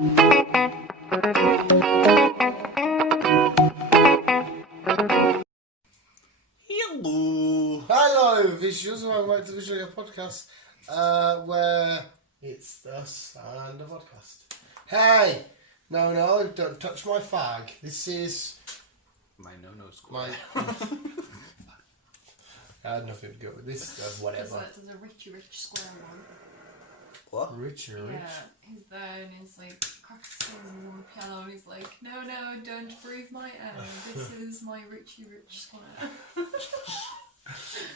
Hello, visuals. Welcome back to Visual Podcast, where it's us and a podcast. Hey, no, don't touch my fag. This is my no square. I had nothing to go with this. Whatever. There's a Richie Rich square one. What? Rich. Yeah, he's there and he's like practicing on the piano and he's like, no, don't breathe my air. This is my Richie Rich square.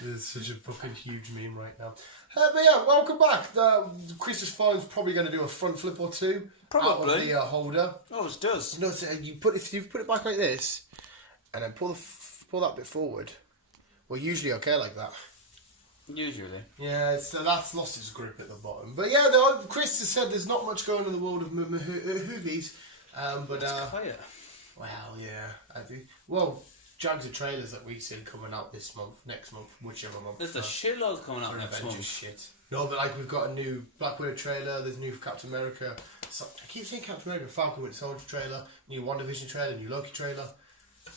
There's such a fucking huge meme right now. But yeah, welcome back. Chris's phone's probably going to do a front flip or two. Probably. Out of the holder. Oh, it does. No, so you put it back like this, and then pull that bit forward. Well, usually okay like that. Usually. Yeah, so that's lost its grip at the bottom. But yeah, Chris has said there's not much going on in the world of movies. But it's quiet. Well, yeah, I do. Well, jugs of trailers that we've seen coming out this month, next month, whichever month. There's a shitload coming out next Avengers month. shit. No, but like we've got a new Black Widow trailer. There's a new Captain America. So, I keep saying Captain America, Falcon Winter Soldier trailer, new WandaVision trailer, new Loki trailer.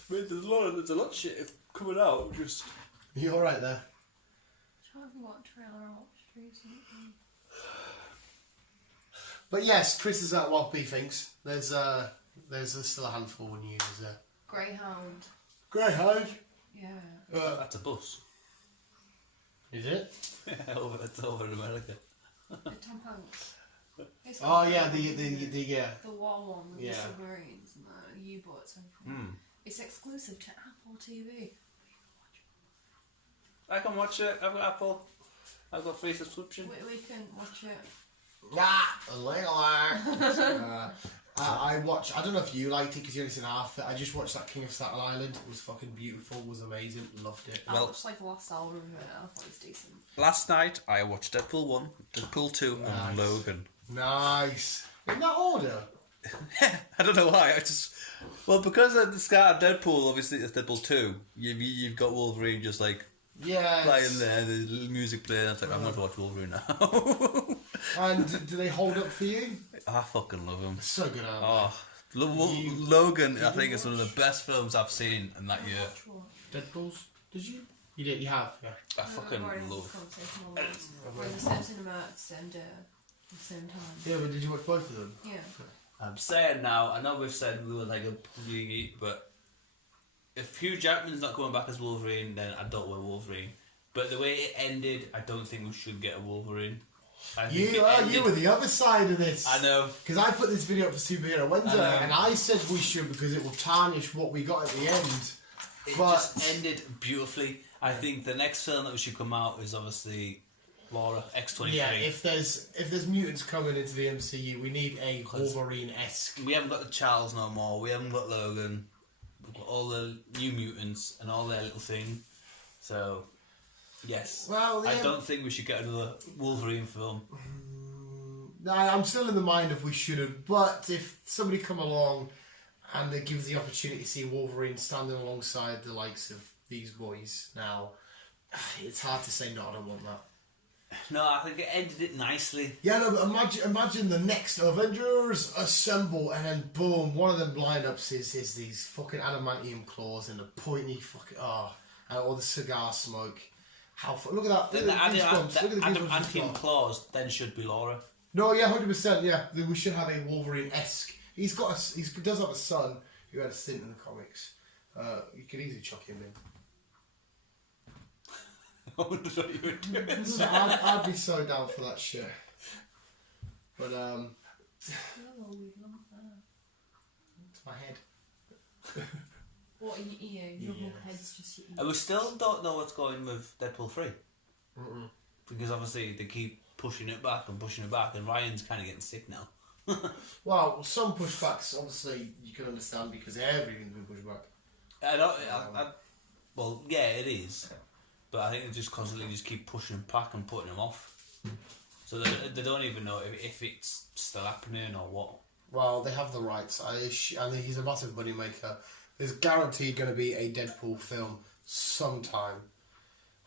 There's a lot of shit coming out. Just You all right there? I don't know what trailer I watched recently. But yes, Chris is at what B thinks. There's still a handful of news there. Greyhound. Greyhound. Yeah. that's a bus. Is it? It's over in America. The Tom Hanks. It's Oh like yeah, the the war one with Yeah. the submarines and the U-boats and everything. It's exclusive to Apple TV. I can watch it. I've got Apple. I've got free subscription. We can watch it. I watched. I don't know if you liked it because you only seen half it. I just watched that King of Staten Island. It was fucking beautiful. It was amazing. Loved it. I watched like the last hour of it. I thought it was decent. Last night I watched Deadpool 1, Deadpool 2 and Logan. Nice. In that order. I don't know why. Because at the start of Deadpool, obviously it's Deadpool 2. You've got Wolverine just like lying there, there's little music playing. It's like I'm going to watch Wolverine now. And do they hold up for you? I fucking love him. So good, aren't Logan, I think, is one of the best films I've seen in that year. they? Deadpool's? Did you? You did. You have. Yeah. I fucking love. We're in the same cinema at the same time. Yeah, but did you watch both of them? Yeah. I'm saying now, I know we've said we were like a league, but if Hugh Jackman's not coming back as Wolverine, then I don't want Wolverine. But the way it ended, I don't think we should get a Wolverine. You were the other side of this. I know. Because I put this video up for Superhero Wednesday, and I said we should because it will tarnish what we got at the end. It just ended beautifully. I think the next film that we should come out is obviously Laura X-23. Yeah, if there's mutants coming into the MCU, we need a Wolverine-esque. We haven't got the Charles no more. We haven't got Logan. We've got all the new mutants and all their little thing. So, yes. Well, yeah. I don't think we should get another Wolverine film. No, I'm still in the mind of we shouldn't. But if somebody come along and they give us the opportunity to see Wolverine standing alongside the likes of these boys now, it's hard to say no, I don't want that. No, I think it ended it nicely. Yeah, no, but imagine the next Avengers assemble and then boom, one of them lineups is these fucking adamantium claws and the pointy fucking or the cigar smoke. Look at that. Then the adamantium claws then should be Laura. No, yeah, 100%. Yeah, we should have a Wolverine-esque. He does have a son who had a stint in the comics. You could easily chuck him in. I wondered what you were doing. So I'd be so down for that shit. But it's my head. What in your ear? Your whole head's just your ear. And we still don't know what's going with Deadpool 3. Because obviously they keep pushing it back, and Ryan's kind of getting sick now. Well, some pushbacks, obviously, you can understand because everything's been pushed back. Well, yeah, it is. But I think they just constantly keep pushing him back and putting him off. So they don't even know if it's still happening or what. Well, they have the rights. I think he's a massive money maker. There's guaranteed going to be a Deadpool film sometime.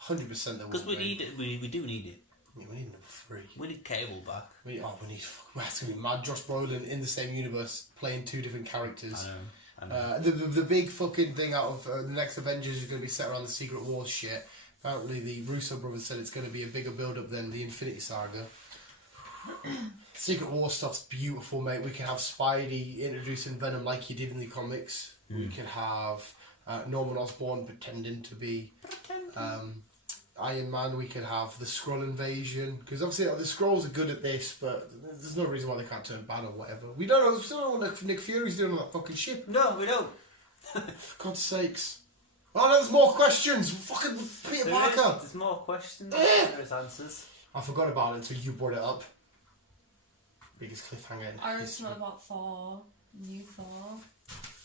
100% there will be. Because we need it. We do need it. Yeah, we need number 3. We need Cable back. We need. That's gonna be mad. Josh Brolin in the same universe playing 2 different characters. I know. The big fucking thing out of the next Avengers is going to be set around the Secret Wars shit. Apparently, the Russo brothers said it's going to be a bigger build-up than the Infinity Saga. Secret War stuff's beautiful, mate. We can have Spidey introducing Venom like he did in the comics. We can have Norman Osborn pretending to be Iron Man. We could have the Skrull invasion, because obviously the Skrulls are good at this, but there's no reason why they can't turn bad or whatever. We don't know. We still don't know what Nick Fury's doing on that fucking ship. No, we don't. For God's sakes. Oh, no, there's more questions. Fucking Peter Parker. There's more questions. There's answers. I forgot about it until you brought it up. Biggest cliffhanger in I wrote history. something about Thor, new Thor.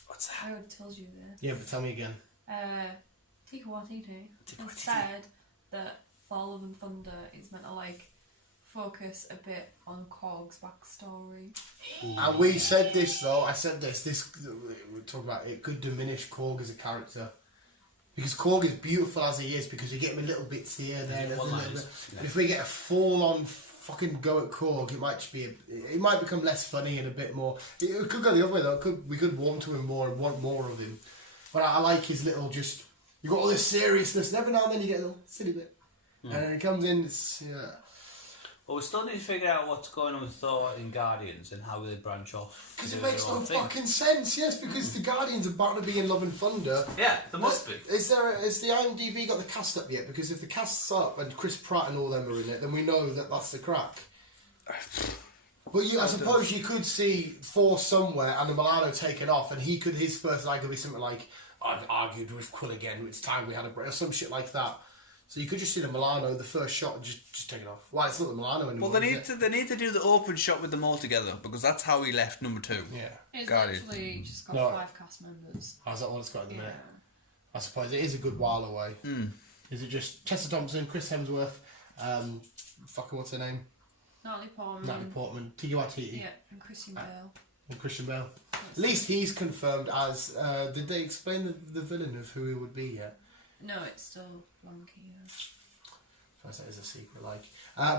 What's I would have told you this. Yeah, but tell me again. Taika Waititi has said that Thor Love and Thunder is meant to like focus a bit on Korg's backstory. And we said this though. I said this. We talk about it could diminish Korg as a character. Because Korg is beautiful as he is, because we get him in little bits here and there. But if we get a full-on fucking go at Korg, it might just be. It might become less funny and a bit more. It could go the other way though. We could warm to him more and want more of him. But I like his little just. You got all this seriousness, and every now and then you get a little silly bit, and then it comes in. It's Well, we still need to figure out what's going on with Thor in Guardians and how they branch off. Because it makes no fucking sense, yes, because the Guardians are bound to be in Love and Thunder. Yeah, there must be. Is the IMDb got the cast up yet? Because if the cast's up and Chris Pratt and all them are in it, then we know that that's the crack. But I suppose you could see Thor somewhere and the Milano taken off, and his first line could be something like, I've argued with Quill again, it's time we had a break, or some shit like that. So you could just see the Milano, the first shot, and just take it off. Well, it's not the Milano anymore. Well, they need to do the open shot with them all together, because that's how he left number 2. Yeah. It's Guardians. literally just got 5 cast members. How's that what it's got at the minute? I suppose it is a good while away. Is it just Tessa Thompson, Chris Hemsworth, fucking what's her name? Natalie Portman, Taika Waititi. Yeah, and Christian Bale. And Christian Bale. At least he's confirmed as. Did they explain the villain of who he would be yet? No, it's still wonky. Yeah. Suppose that is a secret. Like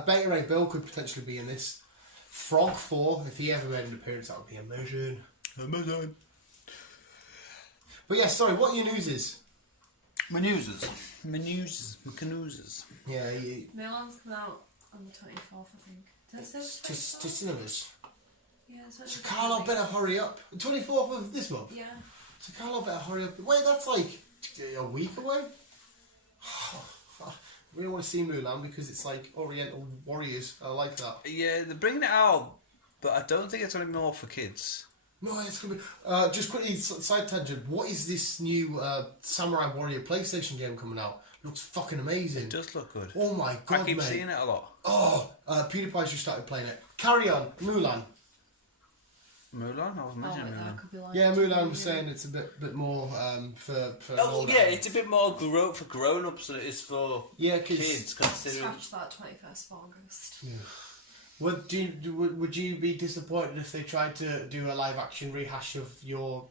Beta Ray Bill could potentially be in this. Frog 4, if he ever made an appearance, that would be amazing. Amazing. But yeah, sorry. What your news is? Maneusers. Yeah. Mulan's coming out on the 24th, I think. Does it say To cinemas. Yeah, So Carlo better hurry up. 24th of this month. Yeah. So Carlo better hurry up. Wait, that's like a week away? I really want to see Mulan because it's like Oriental Warriors. I like that. Yeah, they're bringing it out, but I don't think it's going to be more for kids. No, it's going to be... just quickly, side tangent. What is this new Samurai Warrior PlayStation game coming out? Looks fucking amazing. It does look good. Oh my god, I keep mate. seeing it a lot. Oh, PewDiePie's just started playing it. Carry on, Mulan. Mulan? I was mentioning Mulan. That could be like Yeah, Mulan was saying it's a bit more for Oh, older yeah, adults. it's a bit more for grown-ups than it is for kids, considering... Scratch that 21st of August. Yeah. Would you be disappointed if they tried to do a live action rehash of your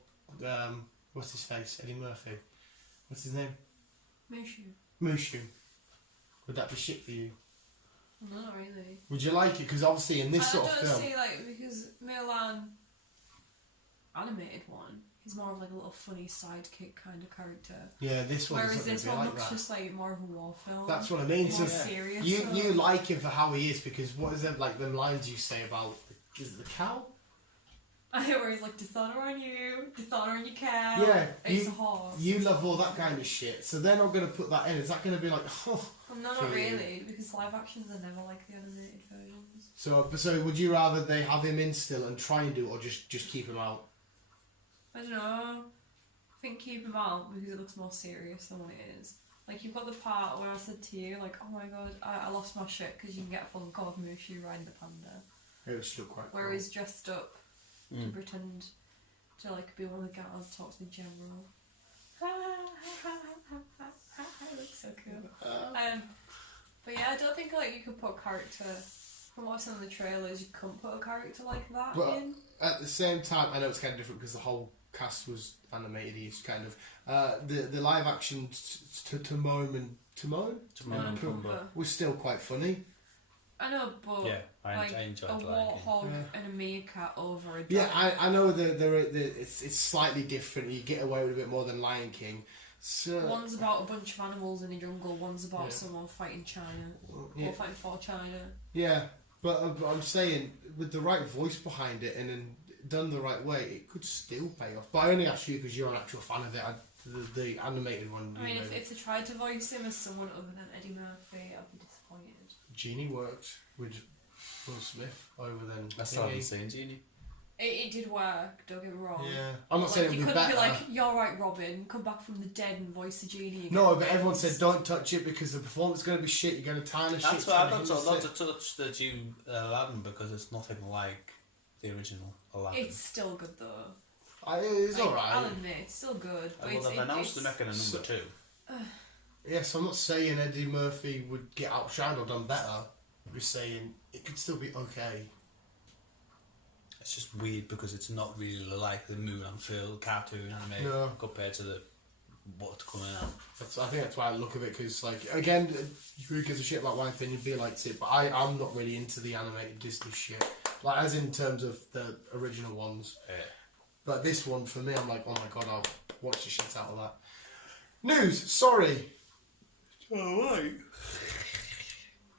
what's his face, Eddie Murphy? What's his name? Mushu. Would that be shit for you? No, not really. Would you like it? Because obviously in this sort of film, see because Mulan animated one, he's more of like a little funny sidekick kind of character. yeah, this one. Whereas this one like looks that. just like more of a war film. That's what I mean. More So serious. you like him for how he is because what is it like them lines you say about is it the cow? Where he's like dishonor on you, dishonor on your cow. Yeah, It's a horse. You love all that kind of shit. So they're not going to put that in. Is that going to be like oh? Well, no, not really, because live actions are never like the animated versions. So would you rather they have him in still and try and do it, or just keep him out? I don't know. I think keep him out because it looks more serious than what it is. Like you've got the part where I said to you, like, oh my god, I lost my shit because you can get a full call of Mushu riding the panda. It would look quite. Where cool. he's dressed up to pretend to like be one of the guys that talks to the general. It looks so cool. But yeah, I don't think like you could put a character. From what I've seen in the trailers, you couldn't put a character like that But in. at the same time, I know it's kind of different because the whole cast was animated-ish, kind of. The live action Timon and Pumbaa Pumbaa. was still quite funny. I know, but Yeah, I like enjoyed a Lion King. warthog and a meerkat over a dragon. Yeah, I know that it's slightly different. You get away with a bit more than Lion King. So One's about a bunch of animals in a jungle. One's about someone fighting China or fighting for China. Yeah, but I'm saying with the right voice behind it and then done the right way, it could still pay off. But I only ask you because you're an actual fan of it. The animated one. I mean, if they tried to voice him as someone other than Eddie Murphy, I'd be disappointed. Genie worked with Will Smith over than. I still haven't seen Genie. It did work, don't get me wrong. Yeah, I'm not saying it you would be couldn't better. be like, you're right, Robin, come back from the dead and voice the genie again. No, but everyone said don't touch it because the performance is going to be shit. You're going to tarnish it. That's why I've got told not to touch the June Aladdin because it's nothing like the original Aladdin. It's still good though. It's Like, alright. I'll admit, it's still good. But Well, they've announced they're making a number 2. Yes, I'm not saying Eddie Murphy would get outshined or done better. I'm just saying it could still be okay. It's just weird because it's not really like the Mulan film cartoon anime compared to what's coming out. I think that's why I look at it because, like, again, who gives a shit about my opinion? Be likes it, but I'm not really into the animated Disney shit. Like, as in terms of the original ones. Yeah. But this one, for me, I'm like, oh my god, I'll watch the shit out of that. News, sorry. Alright.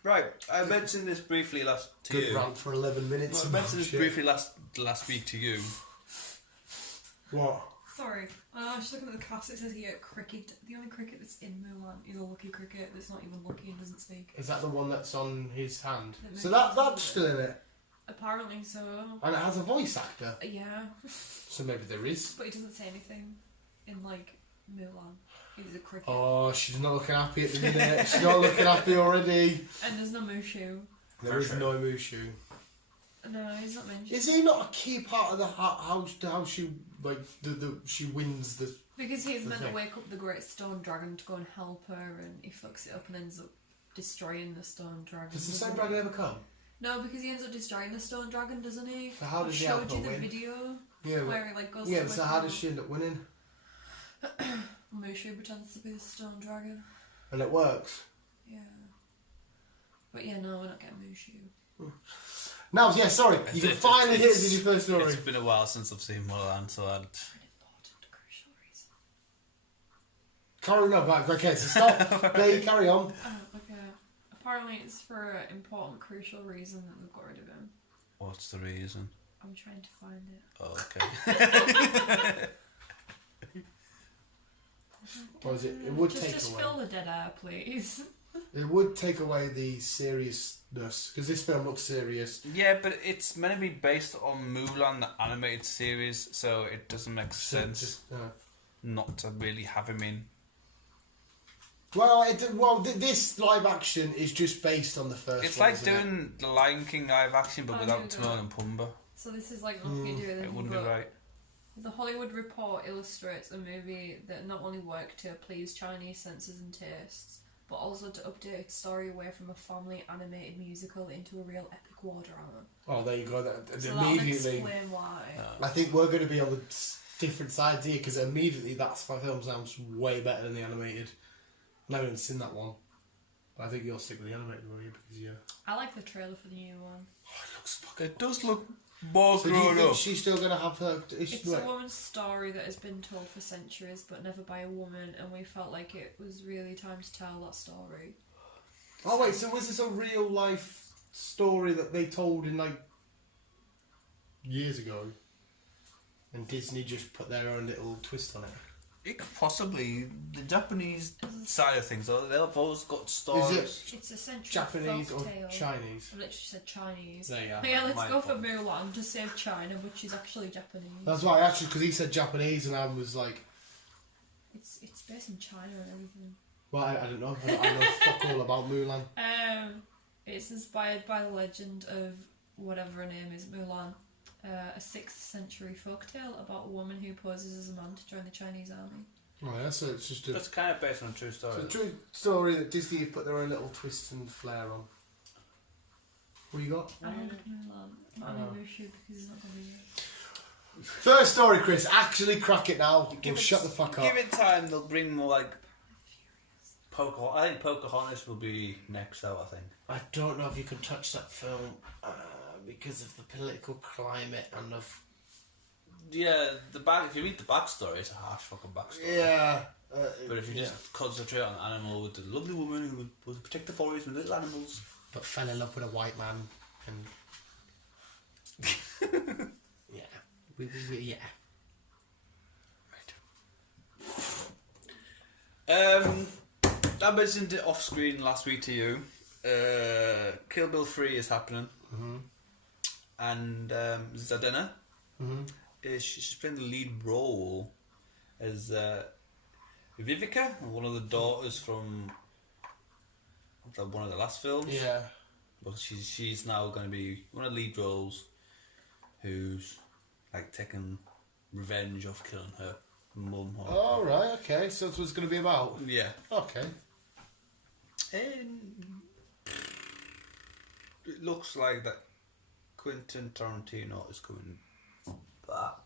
Right, I mentioned this briefly to Good you. rant for 11 minutes. Well, I mentioned this briefly last week to you. What? Sorry, I was just looking at the cast. It says here cricket. The only cricket that's in Mulan is a lucky cricket that's not even lucky and doesn't speak. Is that the one that's on his hand? That So makes that's sense. still in it. Apparently so. And it has a voice actor. Yeah, So maybe there is. but he doesn't say anything in like Mulan. He's a cricket. Oh, she's not looking happy at the minute. She's not looking happy already. And there's no Mushu. There is no Mushu. No, he's not mentioned. Is he not a key part of the how she like she wins the? Because he's the meant thing? to wake up the Great Stone Dragon to go and help her, and he fucks it up and ends up destroying the Stone Dragon. Does the doesn't same he? dragon ever come? No, because he ends up destroying the Stone Dragon, doesn't he? So how does I he showed help you her the win? video Yeah. where he like goes. Yeah. to So wake how her does up. she end up winning? Mushu pretends to be the Stone Dragon. And it works. Yeah. But yeah, no, we're not getting Mushu. Now, yeah, sorry, you can finally hit us with your first story. It's been a while since I've seen Mulan, so I'd... For an important, crucial reason. Carry on, right, okay, so stop. There, carry on. Oh, okay. Apparently it's for an important, crucial reason that they've got rid of him. What's the reason? I'm trying to find it. Oh, okay. What is it? It would just take away. fill the dead air, please. It would take away the seriousness because this film looks serious. Yeah, but it's meant to be based on Mulan, the animated series, so it doesn't make sense not to really have him in. Well, this live action is just based on the first. It's one, like isn't it? doing the Lion King live action, but Oh, without yeah. Timon and Pumbaa. So this is like nothing to do with It wouldn't be right. The Hollywood Report illustrates a movie that not only worked to please Chinese senses and tastes, but also to update its story away from a family animated musical into a real epic war drama. Oh, there you go. So Immediately, that'll explain why. I think we're going to be on the different sides here because immediately that film sounds way better than the animated. I haven't seen that one, but I think you'll stick with the animated movie because I like the trailer for the new one. it looks fucking. It does look more So do you grown think up. she's still going to have her? It's a woman's story that has been told for centuries, but never by a woman, and we felt like it was really time to tell that story. Oh wait, so was this a real life story that they told in like years ago, and Disney just put their own little twist on it? It could possibly the Japanese side of things, though, they've always got stories. Is It's essentially Japanese or folktale. Chinese? I literally said Chinese. There you are. Yeah, let's My go for fault. Mulan to save China, but she's actually Japanese. That's why actually, because he said Japanese, and I was like, It's based in China and everything. well, I don't know. I know fuck all about Mulan. It's inspired by the legend of whatever her name is, Mulan, a 6th century folktale about a woman who poses as a man to join the Chinese army. Oh yeah, so it's just a, That's kind of based on a true story. it's a true story that Disney have put their own little twist and flair on. What you got? I don't like Mulan. I I'm know. not Mushu because he's not going to be here. First story, Chris. Actually, crack it now. Give We'll it- shut the fuck up. Give it time, they'll bring more like I think Pocahontas will be next out. I think. I don't know if you can touch that film because of the political climate and of. Yeah, if you read the backstory, it's a harsh fucking backstory. Yeah. But if you just concentrate on the animal with the lovely woman who would protect the forest with little animals. But fell in love with a white man and. Yeah. Yeah. I mentioned it off screen last week to you. Kill Bill 3 is happening. Mm-hmm. And Zadina, Mm-hmm. she's playing the lead role as Vivica, one of the daughters from one of the last films. Yeah. Well, she's now going to be one of the lead roles who's like taking revenge of killing her mum. Oh, right, okay. So that's what it's going to be about? Yeah. Okay. And it looks like that Quentin Tarantino is coming back.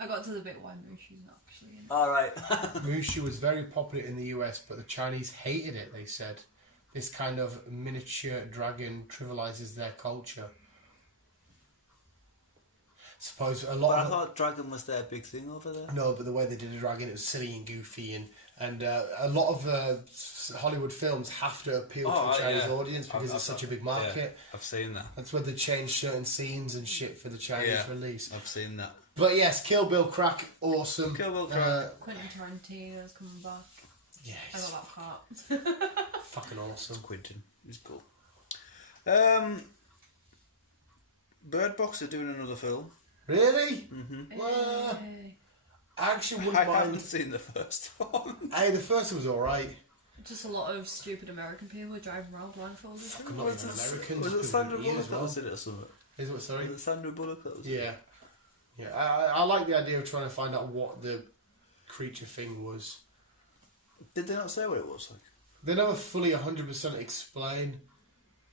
I got to the bit why Mushi's not actually in. Alright. Mushu was very popular in the US, but the Chinese hated it, they said. This kind of miniature dragon trivializes their culture. Suppose a lot But I of... thought dragon was their big thing over there. No, but the way they did a dragon, it was silly and goofy, and a lot of Hollywood films have to appeal to the Chinese audience because it's such a big market. Yeah, I've seen that. That's where they change certain scenes and shit for the Chinese release. I've seen that. But yes, Kill Bill crack, awesome. Kill Bill crack. Quentin Tarantino's coming back. Yeah, I he's got that part. fucking awesome. Quentin, he's cool. Bird Box are doing another film. Really? Mm-hmm. Well, Hey. I actually wouldn't I mind. haven't seen the first one. Hey, the first one was alright. Just a lot of stupid American people driving around blindfolded. Fucking not even Americans. Was it could Sandra be as Bullock that well. was in it or something? Is it, sorry? Was it Sandra Bullock that was in Yeah. it? Yeah, I like the idea of trying to find out what the creature thing was. Did they not say what it was like? They never fully 100% explain.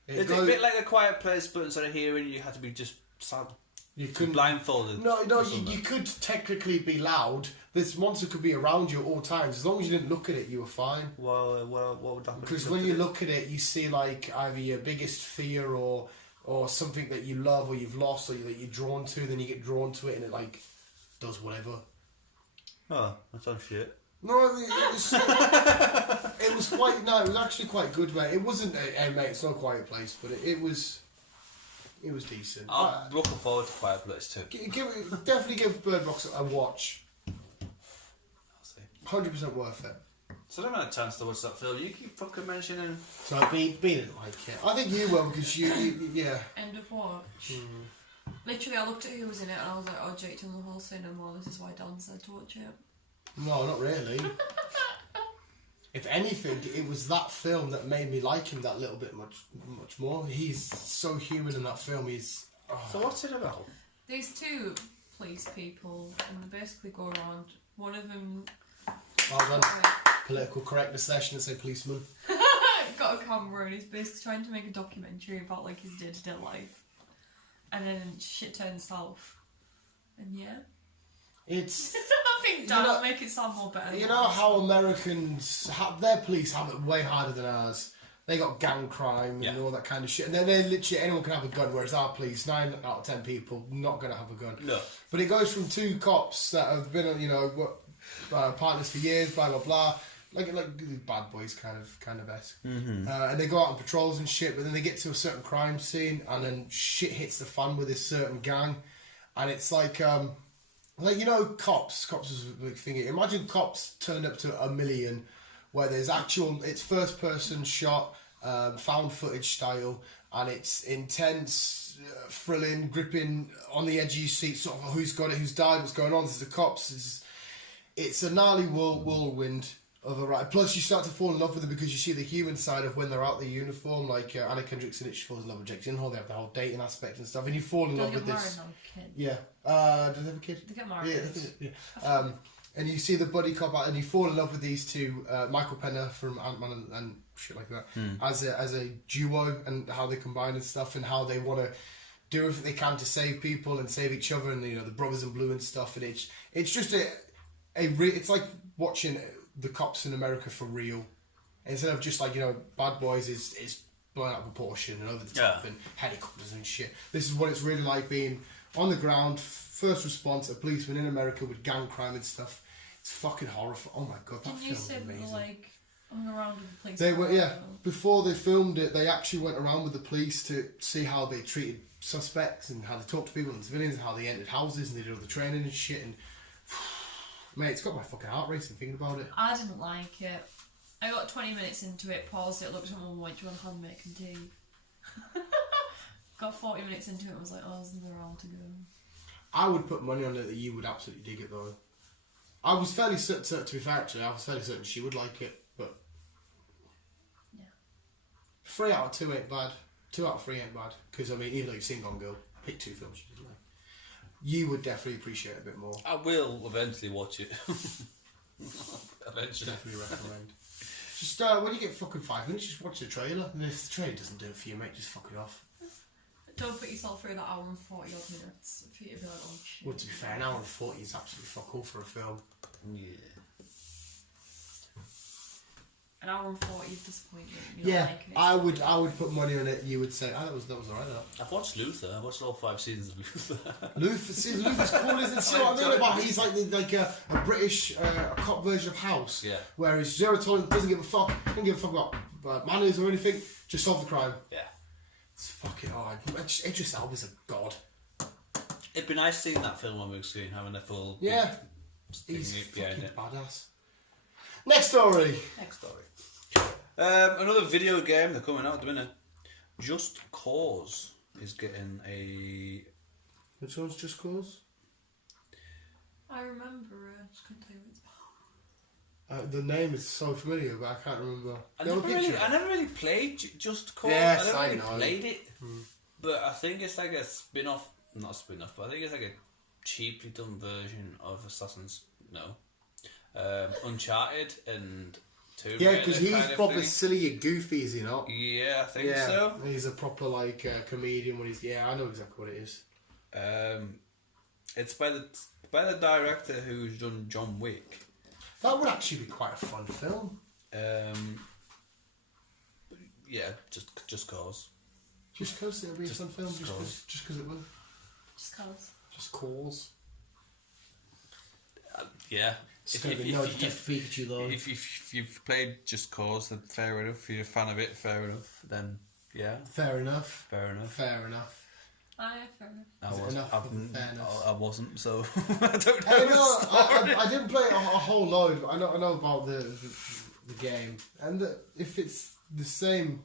It's a bit like A Quiet Place, but instead of hearing, you had to be just you couldn't blindfolded. No, you could technically be loud. This monster could be around you at all times. As long as you didn't look at it, you were fine. Well, what would happen? Because when you look at it, you see like either your biggest fear or something that you love or you've lost or that you're drawn to. Then you get drawn to it and it like does whatever. Oh, that sounds shit. No, I mean, it was. It was quite. No, it was actually quite good, mate. It wasn't. Mate, it's not a Quiet Place, but it was. It was decent. I'm looking forward to Quiet Place too. Definitely give Bird Box a watch. I'll see. 100% worth it. So I haven't had a chance to watch that film. You keep fucking mentioning. So Bean didn't like it. I think you will because you yeah. End of watch. Literally, I looked at who was in it and I was like, oh, Jake done the whole cinema. This is why Don said to watch it. No, not really. If anything, it was that film that made me like him that little bit much more. He's so human in that film. He's. Oh. So what's it about? These two police people, and they basically go around. One of them Well done. Political correctness session and say policeman. got a camera and he's basically trying to make a documentary about like his day-to-day life, and then shit turns south. And yeah. It's. I think Dan will make it sound more better. You know how Americans their police have it way harder than ours. They got gang crime and all that kind of shit, and then they literally anyone can have a gun. Whereas our police, 9 out of 10 people, not gonna have a gun. No. But it goes from 2 cops that have been, partners for years, blah blah blah, like bad boys kind of esque. Mm-hmm. And they go out on patrols and shit, but then they get to a certain crime scene, and then shit hits the fan with this certain gang, and it's like cops is a big thing. Imagine cops turned up to 1 million, where there's it's first person shot, found footage style, and it's intense, thrilling, gripping, on the edge of your seat, sort of who's got it, who's died, what's going on. There's the cops. It's a gnarly whirlwind of a ride. Plus, you start to fall in love with them because you see the human side of when they're out the uniform. Like Anna Kendrick's in it, she falls in love with Jake Gyllenhaal. They have the whole dating aspect and stuff, and you fall in love with this. Yeah. Do they have a kid? They get married. Yeah. And you see the buddy cop out, and you fall in love with these two, Michael Pena from Ant-Man and shit like that, as a duo, and how they combine and stuff, and how they want to do everything they can to save people and save each other, and the brothers in blue and stuff. And it's just it's like watching the cops in America for real. Instead of just like, Bad Boys is blown out of proportion and over the top and helicopters and shit. This is what it's really like being on the ground, first response, a policeman in America with gang crime and stuff. It's fucking horrifying. Oh my god, that film is amazing. Like hung around with the police? They were, before they filmed it, they actually went around with the police to see how they treated suspects and how they talked to people and civilians and how they entered houses and they did all the training and shit. And mate, it's got my fucking heart racing thinking about it. I didn't like it. I got 20 minutes into it, paused it, looked at mum and went, "Do you want a hand making tea?" Got 40 minutes into it and was like, "Oh, there's another hour to go." I would put money on it that you would absolutely dig it though. I was fairly certain, to be fair actually, I was fairly certain she would like it, but... Yeah. 3 out of 2 ain't bad. 2 out of 3 ain't bad. Because, I mean, even though you've seen Gone Girl, I picked 2 films you did like. You would definitely appreciate it a bit more. I will eventually watch it. Eventually. Definitely recommend. Just, when you get fucking 5 minutes, just watch the trailer. And if the trailer doesn't do it for you, mate, just fuck it off. Don't put yourself through that hour and 40 odd minutes if you're like, "Oh shit." Well, to be fair, an hour and 40 is absolutely fuck all for a film. Yeah. An hour and 40 is disappointment. Yeah, I would put money on it. You would say, that was alright. I've watched Luther. I've watched all 5 seasons of Luther. Luther's cool, isn't it? See what I mean about? He's like a British cop version of House. Yeah. Where his zero tolerance, doesn't give a fuck about manners or anything. Just solve the crime. Yeah. It's fucking hard. Idris Elba's a god. It'd be nice seeing that film on big screen, having a full... Yeah. Big He's behind fucking it. badass. Next story. Another video game they're coming out at the minute. Just Cause is getting a... Which one's Just Cause? I remember it. I just couldn't tell you what it's about. The name is so familiar, but I can't remember. I never really played Just Cause. Yes, I never I know. played it. But I think it's like a spin-off... Not a spin-off, but I think it's like a cheaply done version of Assassin's... No. Uncharted and... Yeah, because he's proper silly and goofy, is he not? Yeah, I think so. He's a proper like comedian when he's... Yeah, I know exactly what it is. It's by the director who's done John Wick. That would actually be quite a fun film. Yeah, just cause. Just cause it'll be a fun film. Just cause it will. Just cause. Just cause. Yeah. If you've played Just Cause, then fair enough. If you're a fan of it, fair enough. Then yeah. Fair enough. Fair enough. Fair enough. Fair enough. I wasn't, so I don't know. I didn't play a whole load, but I know about the game, and if it's the same,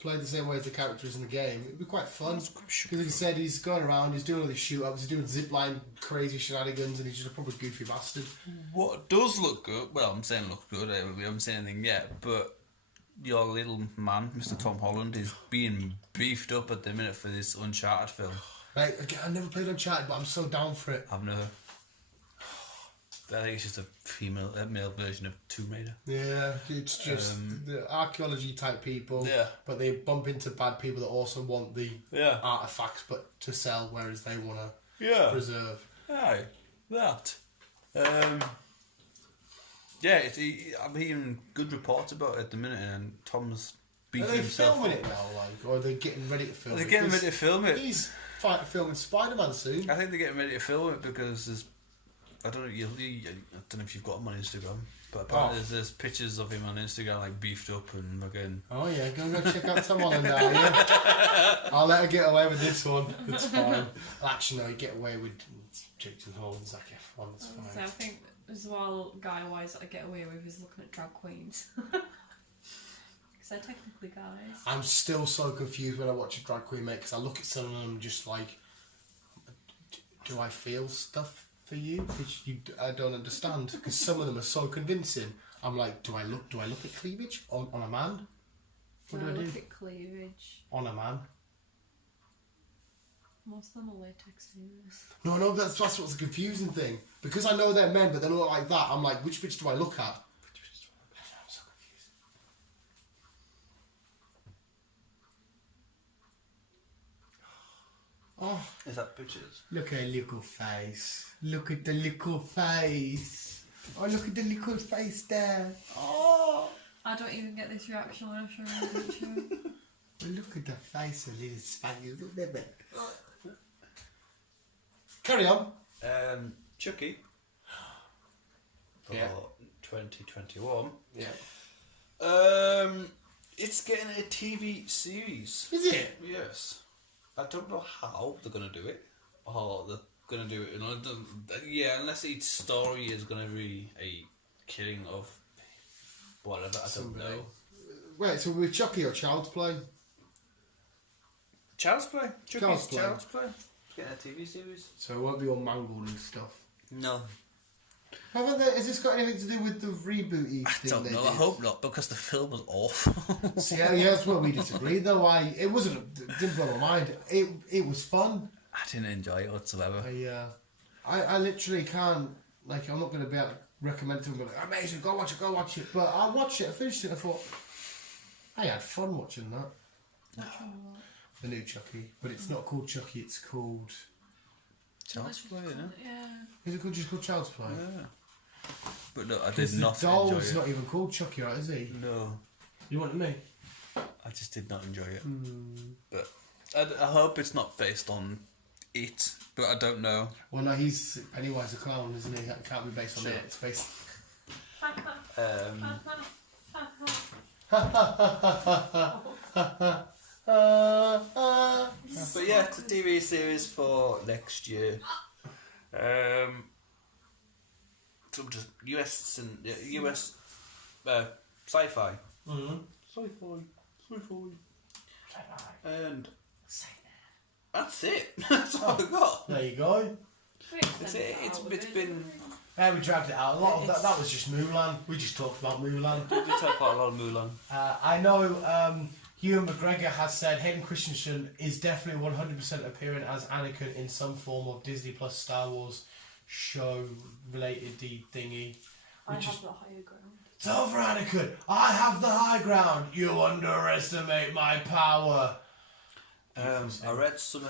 played the same way as the characters in the game, it'd be quite fun. Because like I said, he's going around, he's doing all these shoot-ups, he's doing zipline crazy shenanigans, and he's just a proper goofy bastard. What does look good? Well, I'm saying look good. We haven't seen anything yet, but your little man, Mr. Tom Holland, is being beefed up at the minute for this Uncharted film. Like, again, I never played Uncharted, but I'm so down for it. I've never. I think it's just a male version of Tomb Raider. Yeah, it's just the archaeology type people. Yeah. But they bump into bad people that also want the artifacts, but to sell, whereas they want to preserve. Aye, that. Yeah, I'm hearing good reports about it at the minute, and Tom's beating himself. Are they filming it now, like, or are they getting ready to film it? They're getting ready to film it. He's filming Spider-Man soon. I think they're getting ready to film it because there's... I don't know if you've got him on Instagram, but apparently there's pictures of him on Instagram like beefed up and again. Oh yeah, go check out Tom Holland now, yeah. I'll let her get away with this one. It's fine. Actually, no, you get away with Jason Holland, Zac Efron. That's fine. So I think as well, guy-wise, I get away with is looking at drag queens. Because they're technically guys. I'm still so confused when I watch a drag queen, mate. Because I look at some of them just like, do I feel stuff for you? Which I don't understand, because some of them are so convincing. I'm like, do I look at cleavage on a man? What do I do? Look at cleavage on a man. Most of them are latex anyways. No, that's what's the confusing thing. Because I know they're men, but they look like that. I'm like, which bitch do I look at? I'm so confused. Oh, is that pictures? Look at her little face. Look at the little face. Oh, look at the little face there. Oh. I don't even get this reaction when I show you the picture. Oh, look at the face of little Spaniels. Carry on. Chucky. For Yeah. 2021. Yeah. It's getting a TV series. Is it? Yes. I don't know how they're gonna do it. Or they're gonna do it. Unless each story is gonna be a killing of whatever. I don't know. Wait, so with Chucky or Child's Play? Child's Play. Child's Play. Child's Play. It's getting a TV series. So it won't be all mangled and stuff. No. Haven't they? Has this got anything to do with the rebooty thing? I don't know. I hope not, because the film was awful. See, yeah, that's where we disagree. Though it didn't blow my mind. It was fun. I didn't enjoy it whatsoever. I literally can't. Like, I'm not going to be able to recommend it to them. Like, amazing, go watch it. But I watched it. I finished it. And I thought I had fun watching that. The new Chucky, but it's not called Chucky. It's called Child's Play, isn't it? Yeah. Is it just called Child's Play? Yeah. But no, I did not the doll's enjoy it. not even called Chucky, right? Is he? No. You wanted me? I just did not enjoy it. But I hope it's not based on it, but I don't know. Well, no, he's Pennywise the clown, isn't he? It can't be based on it. It's based. But yeah, it's a TV series for next year. Some just US sci-fi. Mm-hmm. Sci-fi. And that's it. That's all I got. There you go. It's been. Yeah, we dragged it out. A lot of that was just Mulan. We just talked about Mulan. We talked quite a lot of Mulan. I know Ewan McGregor has said Hayden Christensen is definitely 100% appearing as Anakin in some form of Disney Plus Star Wars show related thingy. I have the higher ground. It's over, Anakin. I have the high ground. You underestimate my power. I read some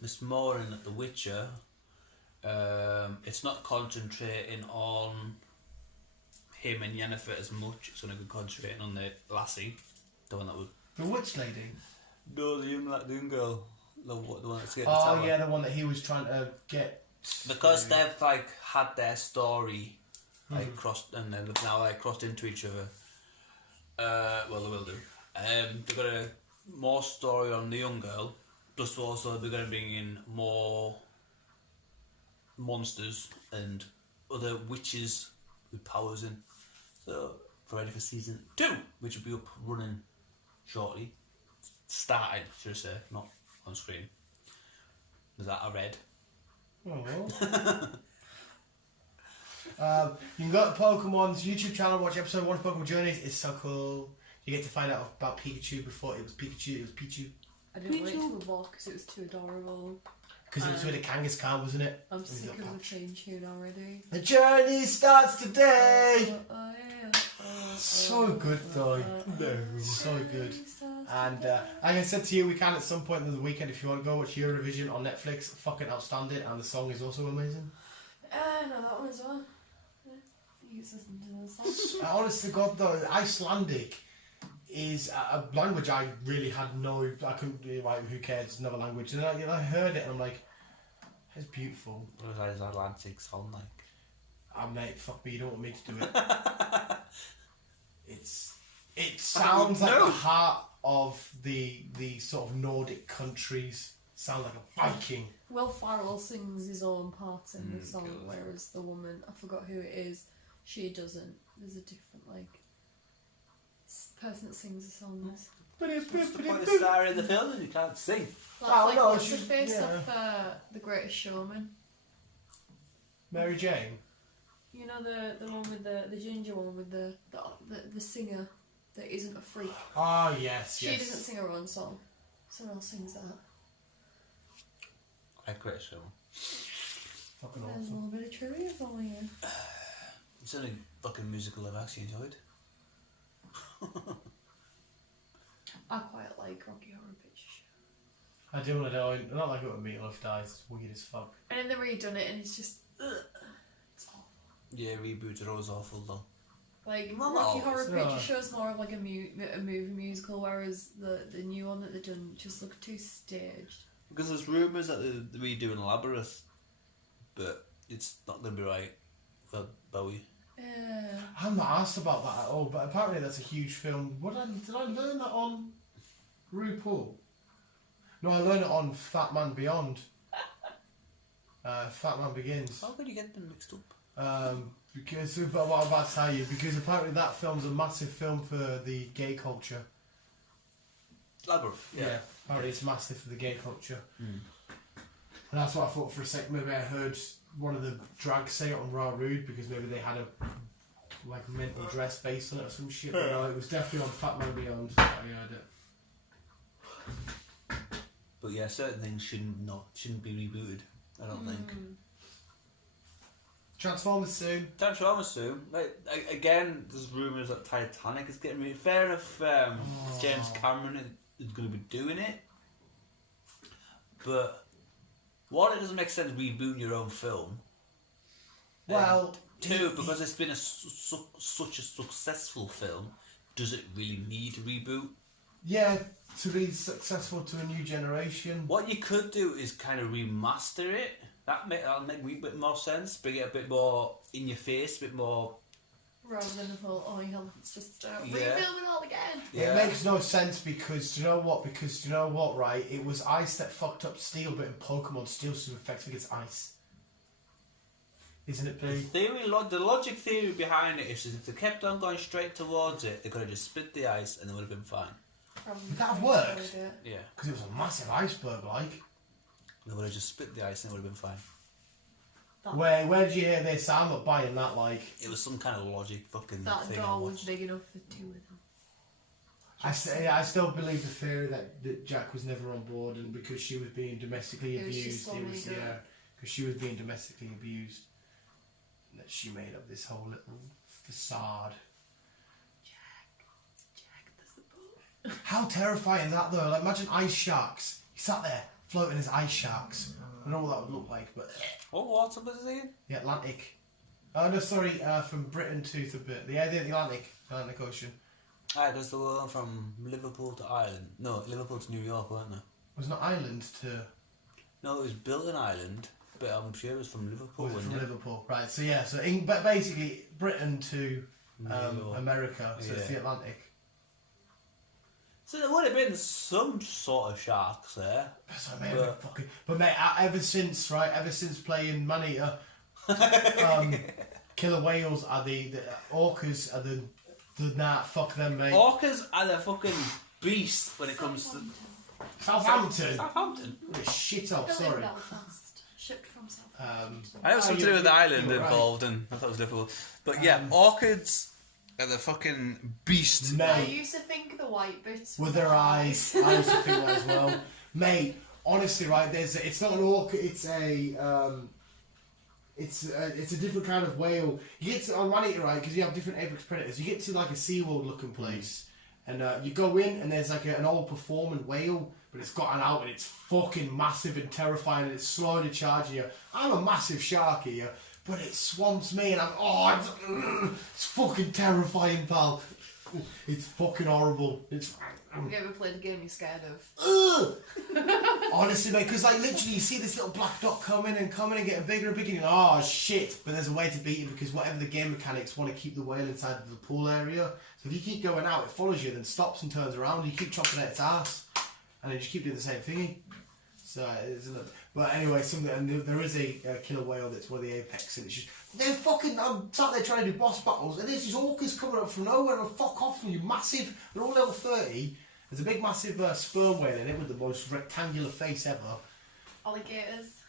this morning at The Witcher. It's not concentrating on him and Yennefer as much. It's going to be concentrating on the lassie, the one that was. The witch lady. No, the young girl, the one that's getting. Oh yeah, the one that he was trying to get. Because they've like had their story, like crossed, and then they've now like crossed into each other. Well, they will do. They've got a more story on the young girl. Plus, also they're going to bring in more monsters and other witches with powers in. So, we're ready for season 2, which will be up running shortly. Starting, should I say, not on screen. Was that I read? Oh. You can go to Pokemon's YouTube channel, watch episode 1 of Pokemon Journeys. It's so cool. You get to find out about Pikachu before it was Pikachu, it was Pichu. I didn't want it to evolve because it was too adorable. Because it was with a Kangaskhan, wasn't it? I'm sick of the theme tune already. The journey starts today! So good though. So good. And like I said to you, we can at some point in the weekend if you want to go watch Eurovision on Netflix. Fucking outstanding, and the song is also amazing. No, that one as well. You listen to the song. Honest to God though, Icelandic is a language I really had no. I couldn't. Like, who cares? It's another language. And I heard it and I'm like, it's beautiful. What does Atlantic sound like? Mate, fuck me. You don't want me to do it. It sounds like the heart of the sort of Nordic countries. Sound like a Viking. Will Ferrell sings his own part in the song, whereas the woman, I forgot who it is, she doesn't. There's a different person that sings the songs. What's the point of star in the film and you can't sing? That's what's the face of The Greatest Showman? Mary Jane. You know the one with the ginger one with the singer that isn't a freak. Oh yes, She doesn't sing her own song. Someone else sings that. A great show. Fucking There's a awesome. little bit of trivia for you. It's the only fucking musical I've actually enjoyed. I quite like Rocky Horror Picture Show. I do and I don't. I don't like it when Meatloaf dies. It's weird as fuck. And then they redone it and it's just... it's awful. Yeah, reboots are always awful though. Like Well, Rocky not Horror always. Picture No. Show's more of like a movie musical, whereas the new one that they've done just looked too staged. Because there's rumours that they're redoing Labyrinth, but it's not going to be right for Bowie. Yeah. I'm not asked about that at all, but apparently that's a huge film. Did I learn that on RuPaul? No, I learned it on Fat Man Beyond. Fat Man Begins. How could you get them mixed up? Because but what I'm about to tell you, because apparently that film's a massive film for the gay culture. Labyrinth, yeah. Apparently it's massive for the gay culture. And that's what I thought for a sec. Maybe I heard one of the drags say it on Raw Rude because maybe they had a like mental dress based on it or some shit. But no, it was definitely on Fat Man Beyond. I heard it. But yeah, certain things shouldn't be rebooted. I don't think. Transformers soon. Transformers soon. Like again, there's rumours that Titanic is getting rebooted. Fair enough. James Cameron is going to be doing it, but one, it doesn't make sense rebooting your own film. Well, two, because it's been such a successful film, does it really need a reboot? Yeah, to be successful to a new generation. What you could do is kind of remaster it. That'll make a bit more sense. Bring it a bit more in your face, a bit more. Rather than a whole, oh yeah, let's just Yeah. refilm it all again. Yeah. It makes no sense because do you know what? Because do you know what? Right, it was ice that fucked up steel, but in Pokemon, steel super effective against ice. Isn't it, Pete? The logic theory behind it is if they kept on going straight towards it, they could have just split the ice and they would have been fine. Would that have worked? Yeah. Because it was a massive iceberg, like. They would have just split the ice and it would have been fine. Where did you hear this? I'm not buying that, like. It was some kind of logic fucking That thing. door was big enough for two of them. I still believe the theory that Jack was never on board and because she was being domestically It was just abused. It was, slowly yeah, because she was being domestically abused. And that she made up this whole little facade. Jack, there's the boat. How terrifying is that though? Like imagine ice sharks. He sat there floating as ice sharks. I don't know what that would look like, but What water was it in? the Atlantic. Oh no, sorry, from Britain to the Atlantic Ocean. There's the one from Liverpool to Ireland. No, Liverpool to New York, weren't there? Was not Ireland to. No, it was built in Ireland, but I'm sure it was from Liverpool. Was it from wasn't it? Liverpool? Right. So yeah. So but basically Britain to New York. America. So it's Yeah. the Atlantic. So there would have been some sort of sharks there. That's what I mean. But mate, ever since playing Maneater, killer whales are the orcas are the nah, fuck them, mate. Orcas are the fucking beast when it comes to Southampton. Southampton. What a shit off. Built in Sorry. Belfast. Shipped from Southampton. I know something to do with the island you're right. involved, and I thought it was Liverpool. But yeah, orchids are the fucking beast. I Mate, used to think the white bits with were their eyes. I used to think that as well. Mate, honestly, right? It's not an orca. It's a different kind of whale. You get to on Maneater, right? Because you have different apex predators. You get to like a SeaWorld looking place, and you go in, and there's like an old performing whale, but it's gotten out, and it's fucking massive and terrifying, and it's slowly charging you. I'm a massive shark here, but it swamps me, and it's fucking terrifying, pal. It's fucking horrible. Have you ever played a game you're scared of? Honestly, mate, because like literally you see this little black dot coming and getting bigger and bigger, and you're like, oh shit, but there's a way to beat it because whatever the game mechanics want to keep the whale inside of the pool area. So if you keep going out, it follows you, then stops and turns around, and you keep chopping at its ass, and then you just keep doing the same thingy. So, but anyway, there is a killer whale that's one of the apex, and it's just I'm sat there trying to do boss battles, and there's these orcas coming up from nowhere, and fuck off from you, massive. They're all level 30. There's a big, massive sperm whale in it with the most rectangular face ever. Alligators.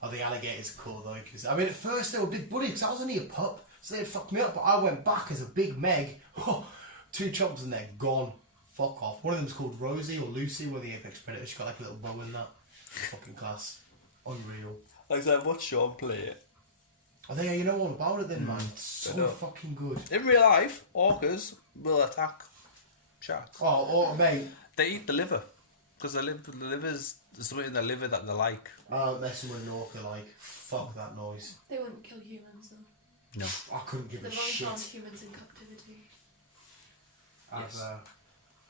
Oh, the alligators are cool though, because I mean, at first they were big buddies, because I was only a pup, so they'd fuck me up, but I went back as a big Meg. 2 chomps and they're gone. Fuck off. One of them's called Rosie or Lucy, one of the apex predators. She's got like a little bow in that. Fucking class. Unreal. Like I said, watch Sean play it. Oh, there, you know all about it then, man. It's so fucking good. In real life, orcas will attack sharks. Oh, mate. They eat the liver because the liver's there's something in the liver that they like. Messing with an orca, like, fuck that noise. They wouldn't kill humans though. No. I couldn't give a They've shit. only found humans in captivity.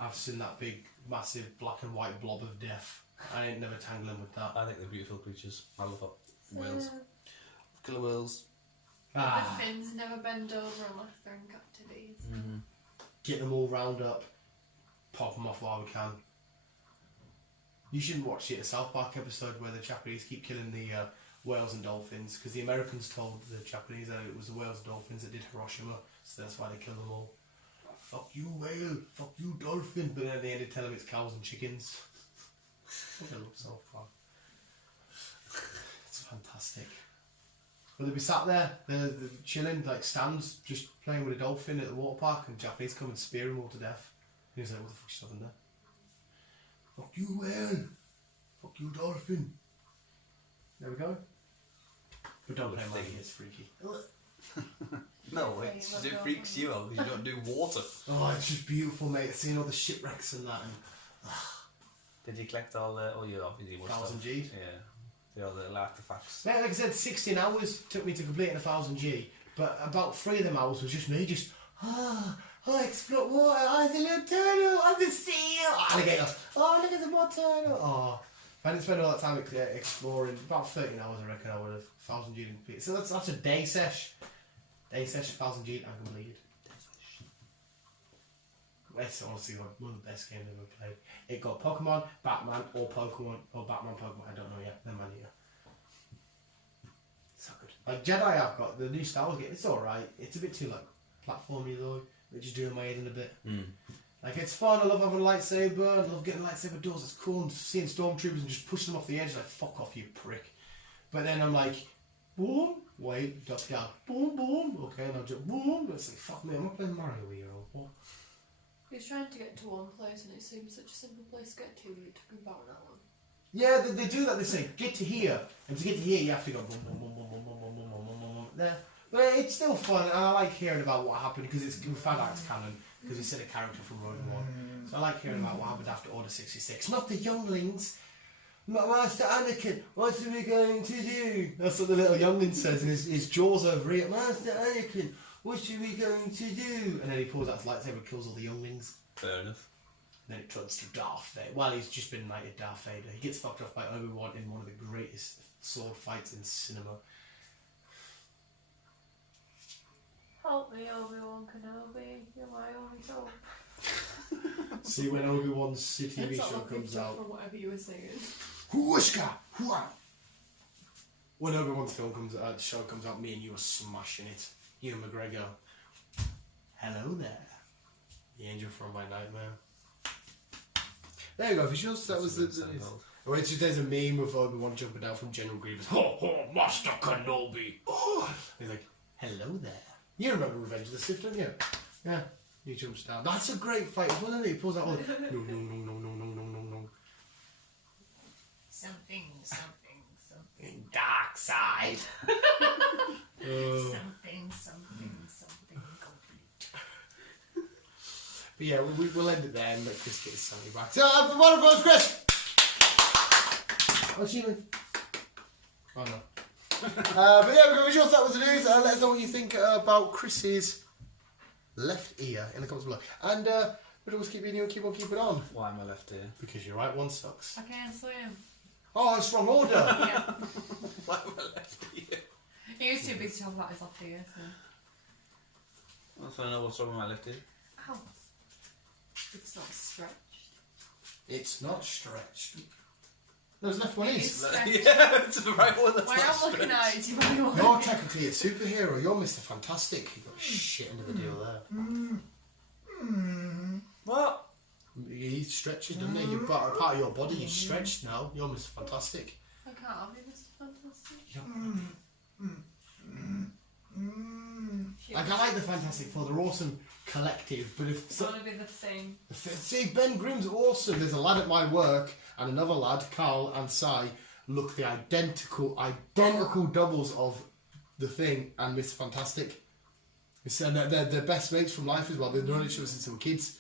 I've seen that big, massive black and white blob of death. I ain't never tangling with that. I think they're beautiful creatures. I love whales. Killer whales. The fins never bend over unless they're in captivity. Mm-hmm. Get them all round up, pop them off while we can. You shouldn't watch the South Park episode where the Japanese keep killing the whales and dolphins, because the Americans told the Japanese that it was the whales and dolphins that did Hiroshima, so that's why they killed them all. Fuck you whale, fuck you dolphin, but then they ended up telling them it's cows and chickens. I love South Park. It's fantastic. But they'd be sat there, they're chilling, like stands, just playing with a dolphin at the water park, and Japanese come and spear them all to death. And he's like, what the fuck's happening there? Fuck you whale, fuck you dolphin. There we go. But don't play Maggie, it's freaky. No, it freaks you out because you don't do water. Oh, it's just beautiful, mate. Seeing all the shipwrecks and that. And, Did you collect all the... Oh, you obviously watched 1,000 G's? Yeah. All the artifacts. Yeah, like I said, 16 hours took me to complete an 1,000 G. But about 3 of them hours was just me, just... I explore water. Oh, there's a little turtle. Oh, the seal. Alligator. Oh, look at the more turtle. Oh. If I didn't spend all that time exploring, about 13 hours I reckon I would have 1,000 G completed. So that's a day sesh. Day sesh, 1,000 G and completed. It's honestly one of the best games I've ever played. It got Pokemon, Batman, or Pokemon, or Batman, Pokemon, I don't know yet. Never mind yet. So good. Like Jedi I've got, the new Star Wars game, it's alright. It's a bit too like platformy though. It's just doing my head in a bit. Like it's fun, I love having a lightsaber, I love getting lightsaber duels, it's cool, and seeing stormtroopers and just pushing them off the edge, like fuck off you prick. But then I'm like, boom, wait, drop down, boom, boom, okay, and I'll jump, boom, it's like fuck me, I'm not playing Mario here or what? He was trying to get to one place and it seemed such a simple place to get to, it took him about an hour. Yeah, they do that, they say, get to here, and to get to here you have to go boom, boom, boom, boom, boom, boom, boom, boom, boom, boom, boom, there. But it's still fun, and I like hearing about what happened, because we found out it's canon. Because we said a character from Rogue One. So I like hearing about what happened after Order 66. Not the younglings. Master Anakin, what are we going to do? That's what the little youngling says, and his jaws over here. Master Anakin, what are we going to do? And then he pulls out his lightsaber and kills all the younglings. Fair enough. And then it turns to Darth Vader. Well, he's just been knighted Darth Vader. He gets fucked off by Obi-Wan in one of the greatest sword fights in cinema. Help me, Obi-Wan Kenobi, you're my only hope. See when Obi-Wan's TV show comes out. For whatever you were saying. Whooshka! Hua! When Obi-Wan's film comes out, the show comes out, me and you are smashing it. Ewan McGregor. Hello there. The angel from my nightmare. There you go, visuals. That was the. Oh, it's just there's a meme of Obi-Wan jumping down from General Grievous. Ho ho, Master Kenobi. Oh. He's like, hello there. You remember Revenge of the Sith, don't you? Yeah. He jumps down. That's a great fight as well, isn't it? He pulls out all the no. Something. Dark side. Something complete. But yeah, we'll end it there and let Chris get his Sony back. So, one of us, Chris! What's you doing? Oh no. But yeah, we've got visuals. That was the news. Let us know what you think about Chris's left ear in the comments below. And we'll always keep you and keep on keeping on. Why am I left ear? Because your right one sucks. I can't swim. Oh, it's wrong order. Yeah. Why am I left ear? He was too big to talk about his left ear, so. I want to know what's wrong with my left ear. Ow. It's not stretched. It's not stretched. No, his left one is. Yeah, it's the right one. That's When not I'm looking stretched. at it, you might want You're technically a superhero. You're Mr. Fantastic. You got shit into the deal there. What? He stretches, doesn't he? You're part of your body is stretched now. You're Mr. Fantastic. I can't be Mr. Fantastic. Like, I like the Fantastic Four. They're awesome collective, but if It's going to be the thing. see, Ben Grimm's awesome. There's a lad at my work and another lad, Carl and Sai, look the identical doubles of the Thing and Mr. Fantastic. And they're best mates from life as well. They've known each other since they were kids.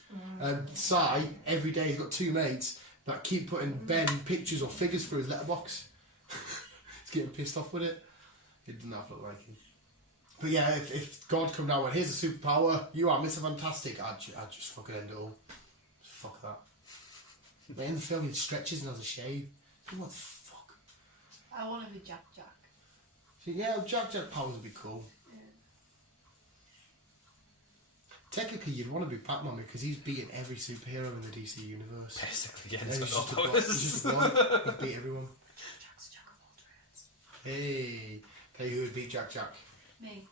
Sai, every day he's got 2 mates that keep putting Ben pictures or figures through his letterbox. He's getting pissed off with it. It doesn't have to look like him. But yeah, if God come down and here's a superpower, you are Mr. Fantastic, I'd just fucking end it all. Fuck that. But in the film, he stretches and has a shave. What the fuck? I want to be Jack Jack. So yeah, Jack powers would be cool. Yeah. Technically, you'd want to be Batman because he's beaten every superhero in the DC universe. Basically, yeah. And he's just a no bloke. He's just a bloke. He'd beat everyone. Jack's Jack of all trades. Hey, tell you who would beat Jack? Me.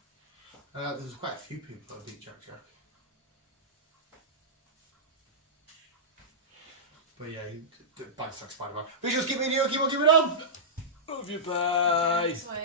There's quite a few people that beat Jack. But yeah, Spider-Man. We just keep it on. Love you, bye. Swear.